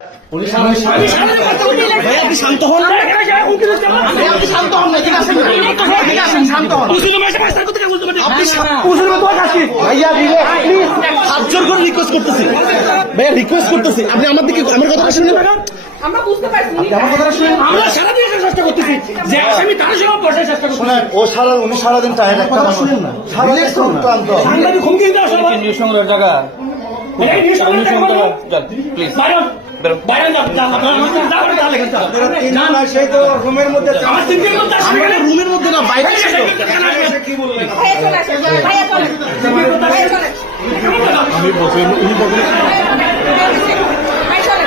আপনি শান্ত হন, আপনি শান্ত হন না, ঠিক আছে? ভাইয়া হাত জোর করে রিকোয়েস্ট করতেছি, ভাইয়া রিকোয়েস্ট করতেছি, আপনি আমার দিকে আমার কথাটা শুনুন। আমরা বুঝতে পারছি আমার কথাটা শুনুন। আমরা সারাদিন চেষ্টা করতেছি যে আসামি তার সঙ্গে বসার চেষ্টা করছি। উনি সারাদিন টায়ার্ড একটা মানুষ, শুনেন না, সারাদিন ক্লান্ত। সাংবাদিক হুমকি দিতে আসলে নিউজ সংগ্রহের জায়গা এই নিউজ নিউজ সংগ্রহ সংগ্রহ প্লিজ বাইরে বাইরে যাও না না সেই তো রুমের মধ্যে আমার তিনটে লোক তার আমরা সঙ্গে রুমের মধ্যে না, বাইরে ছিল। কি বলবে? ভাইয়া চলে আসেন, ভাইয়া চলে ভাইয়া চলে আমি বলছি উনি বলবেন ভাই চলে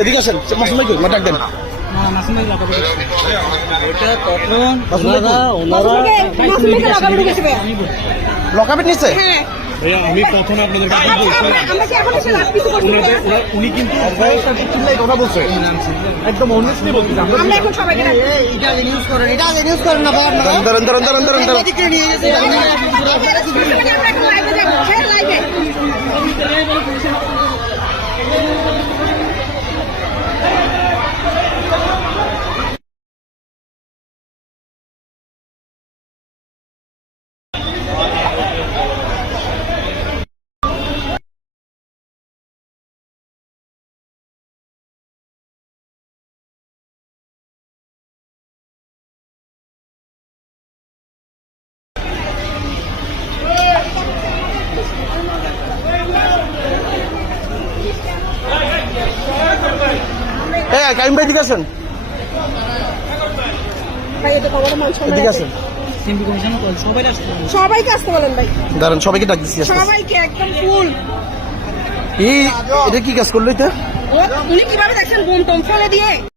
এদিকে আসেন, মাসুম ভাই কই? ডাক দেন। লকআপের নিচে আমি প্রথমে আপনাদের আমরা কি এখন এসে লাভ কিছু করছি না? উনি কিন্তু কথা বলছে, একদম অনেস্টলি বলছে। আমরা এখন সবাইকে ডাকি। ধরেন ধরেন ধরেন ধরেন ধরেন। আমরা এখন লাইভে যাবো, হ্যাঁ লাইভে। হ্যাঁ কাইম ভাই এদিকে আসেন, ভাই এটা খবর মান সম্মান এদিকে আসেন। সবাইকে আসতে বলেন ভাই, দাঁড়ান, সবাইকে ডাক দিচ্ছি। সবাইকে একদম ফুল। এটা কি কাজ করলো এটা? উনি কিভাবে দেখছেন বোম টম ফেলে দিয়ে